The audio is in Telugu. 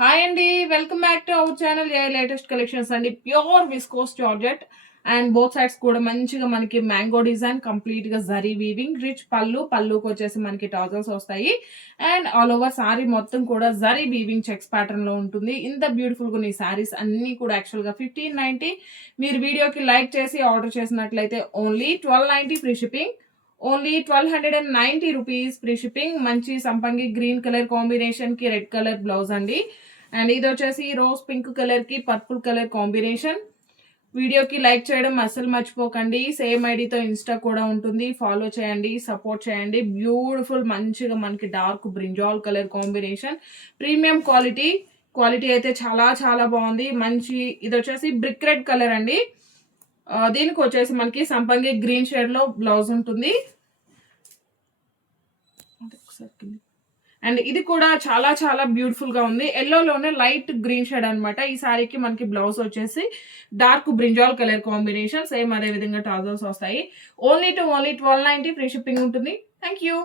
హాయ్ అండి. Welcome back to our channel. Latest collections అండి. Pure viscose georgette and both sides కూడా మంచిగా మనకి మ్యాంగో డిజైన్, కంప్లీట్ గా జరీ వీవింగ్, రిచ్ పళ్ళుకి వచ్చేసి మనకి టాజల్స్ వస్తాయి. అండ్ ఆల్ ఓవర్ సారీ మొత్తం కూడా జరీ వీవింగ్ చెక్స్ ప్యాటర్న్ లో ఉంటుంది. ఇంత బ్యూటిఫుల్ గా ఈ సారీస్ అన్ని కూడా యాక్చువల్ గా 1590. మీరు వీడియోకి లైక్ చేసి ఆర్డర్ చేసినట్లయితే only 1290 free shipping. Only 1290 rupees free shipping. మంచి సంపంగి గ్రీన్ కలర్ కాంబినేషన్ కి రెడ్ కలర్ బ్లౌజ్ అండి. అండ్ ఇది వచ్చేసి రోజ్ పింక్ కలర్ కి పర్పుల్ కలర్ కాంబినేషన్. వీడియోకి లైక్ చేయడం అస్సలు మర్చిపోకండి. సేమ్ ఐడితో ఇన్స్టా కూడా ఉంటుంది, ఫాలో చేయండి, సపోర్ట్ చేయండి. బ్యూటిఫుల్ మంచిగా మనకి dark brinjal colour combination, premium quality అయితే చాలా చాలా బాగుంది. మంచి ఇది వచ్చేసి బ్రిక్ రెడ్ కలర్ అండి. దీనికి వచ్చేసి మనకి సంపంగి గ్రీన్ షేడ్ లో బ్లౌజ్ ఉంటుంది. అండ్ ఇది కూడా చాలా చాలా బ్యూటిఫుల్ గా ఉంది. ఎల్లోలోనే లైట్ గ్రీన్ షేడ్ అనమాట. ఈ సారీకి మనకి బ్లౌజ్ వచ్చేసి dark brinjal colour combination. Same అదే విధంగా టాజల్స్ వస్తాయి. ఓన్లీ 1290 ఫ్రీ షిప్పింగ్ ఉంటుంది. Thank you.